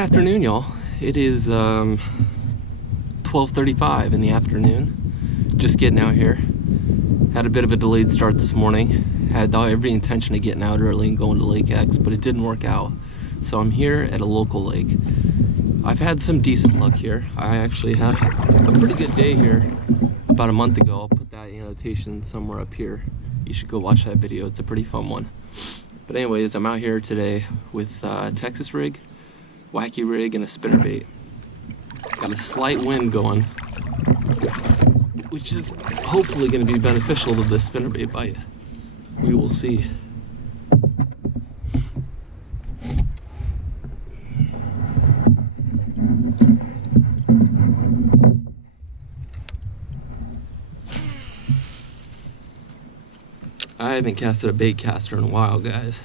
afternoon, y'all. It is 12:35 in the afternoon. Just getting out here. Had a bit of a delayed start this morning. Had every intention of getting out early and going to Lake X, but it didn't work out. So I'm here at a local lake. I've had some decent luck here. I actually had a pretty good day here about a month ago. I'll put that annotation somewhere up here. You should go watch that video. It's a pretty fun one. But anyways, I'm out here today with Texas rig, wacky rig, and a spinnerbait. Got a slight wind going, which is hopefully going to be beneficial to this spinnerbait bite. We will see. I haven't casted a bait caster in a while, guys.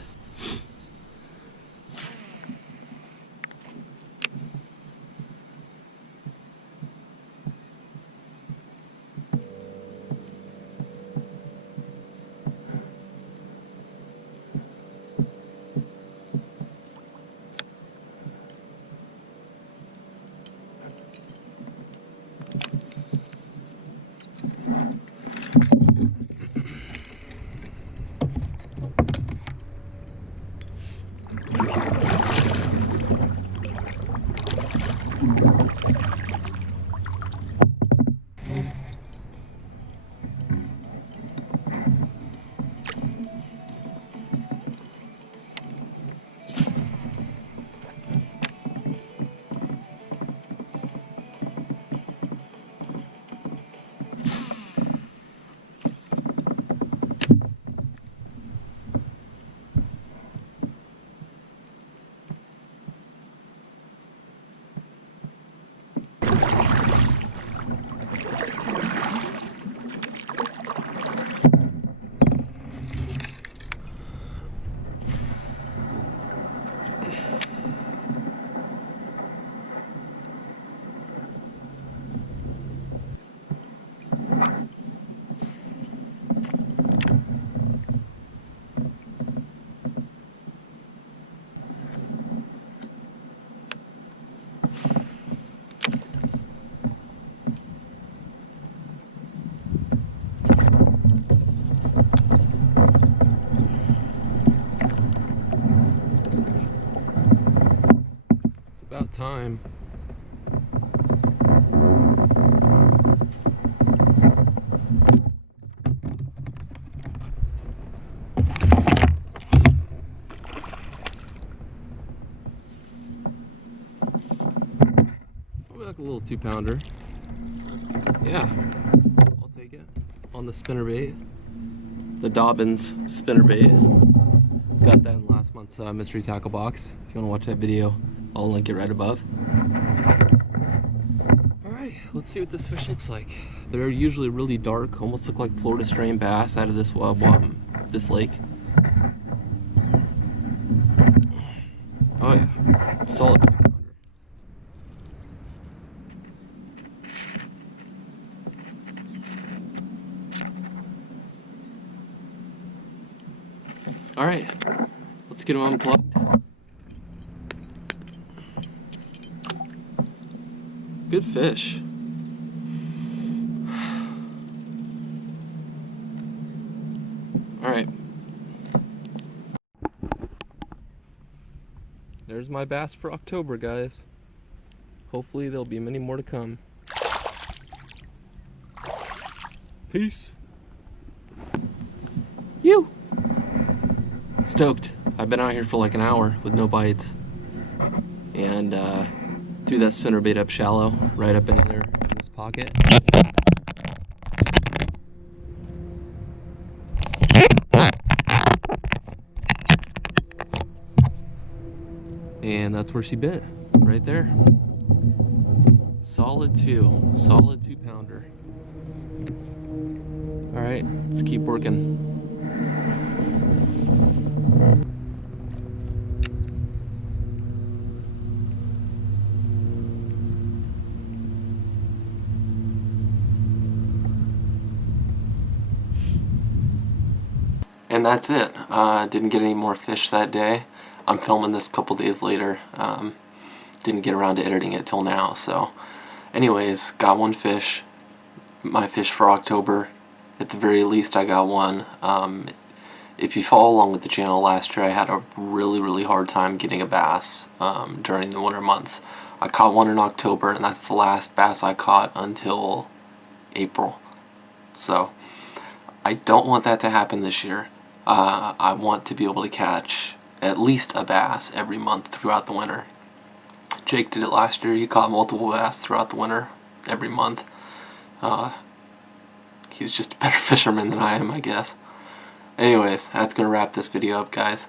Time. Probably like a little 2-pounder. Yeah, I'll take it. On the spinnerbait, the Dobbins spinnerbait. Got that in last month's mystery tackle box. If you want to watch that video, I'll link it right above. Alright, let's see what this fish looks like. They're usually really dark, almost look like Florida strain bass out of this this lake. Oh yeah, solid 2-pounder. Alright, let's get them unplugged. Good fish. All right. There's my bass for October, guys. Hopefully there'll be many more to come. Peace. You. Stoked. I've been out here for like an hour with no bites. And threw that spinnerbait up shallow, right up in there in this pocket. And that's where she bit, right there. Solid 2-pounder. All right, let's keep working. And that's it. Didn't get any more fish that day. I'm filming this a couple days later. didn't get around to editing it till now. So anyways, got one fish, my fish for October. At the very least, I got one. If you follow along with the channel, last year I had a really hard time getting a bass during the winter months. I caught one in October, and that's the last bass I caught until April. So I don't want that to happen this year. I want to be able to catch at least a bass every month throughout the winter. Jake did it last year. He caught multiple bass throughout the winter every month. He's just a better fisherman than I am, I guess. Anyways, that's going to wrap this video up, guys.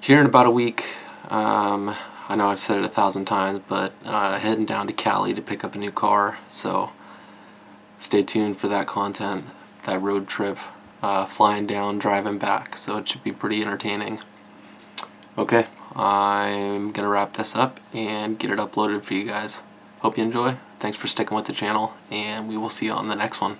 Here in about a week, I know I've said it 1,000 times, but heading down to Cali to pick up a new car. So stay tuned for that content, that road trip, flying down, driving back. So it should be pretty entertaining. Okay, I'm going to wrap this up and get it uploaded for you guys. Hope you enjoy. Thanks for sticking with the channel, and we will see you on the next one.